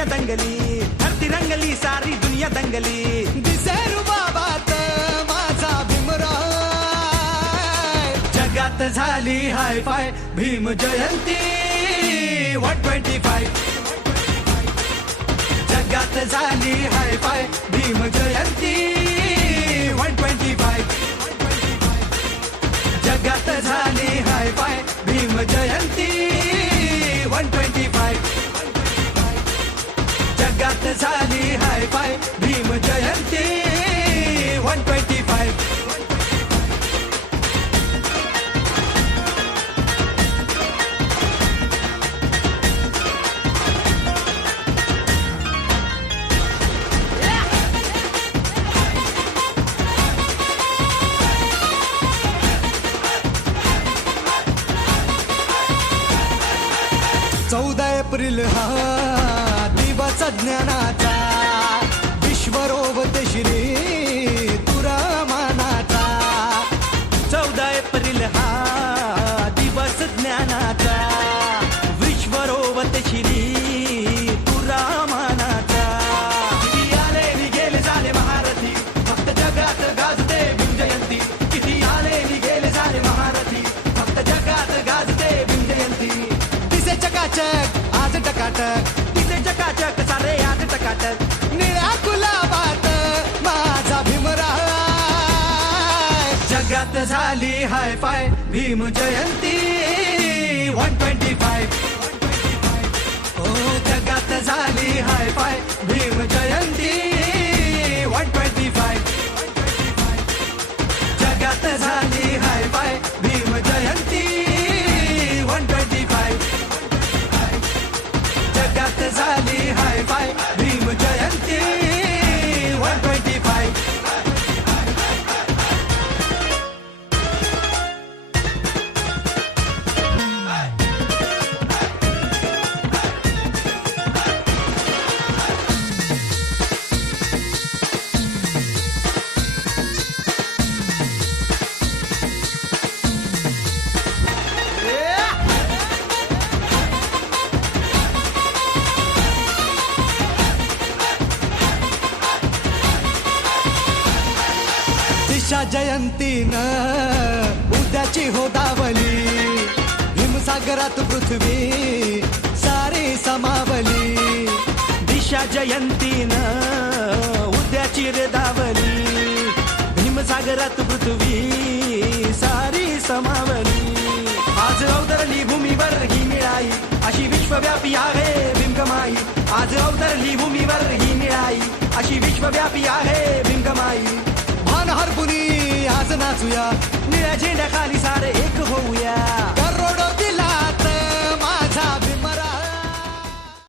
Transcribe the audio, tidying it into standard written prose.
दुनिया दंगली, धरती रंगली सारी दुनिया दंगली. दिसे रुबाबात माझा भीमराय, जगात झाली हाय फाय भीम जयंती 125. जगात झाली हाय फाय भीम जयंती 125. जगात झाली हाय फाय भीम जयंती 125. जगात झाली हाय फाय भीम जयंती 125. एप्रिल हा दिवस ज्ञानाचा, विश्वरोवत श्री तुरामानाचा. 14 एप्रिल हा दिवस ज्ञानाचा, विश्वरोवत श्री तुरामानाचा. किती आले नि गेले झाले महारथी, फक्त जगात गाजते भीम जयंती. किती आले नि गेले झाले महारथी, फक्त जगात गाजते भीम जयंती. दिसे चकाचक आज टकाटक, तिथे चकाचक सारे आज टकाटक. निळ्या गुलाबात माझा भीमराय. जगात झाली हाय फाय भीम जयंती 125. हो जगात झाली हाय फाय भीम जयंती 125. जगात झाली हाय फाय भीम जयंती 125. जगात झाली हाय फाय भीम जयंती 125. दिशा जयंतीनं उद्याची हो दावली, हिमसागरात पृथ्वी सारी समावली. दिशा जयंतीनं उद्याची रे दावली, भीमसागरात पृथ्वी सारी समावली. आज अवतरली भूमीवर ही निळाई, अशी विश्वव्यापी आहे भीमकमाई. आज अवतरली भूमीवर ही निळाई, अशी विश्वव्यापी आहे भीमकमाई. भान हरपुनी आज नाचूया, निळ्या झेंड्याखाली सारे एक होऊया.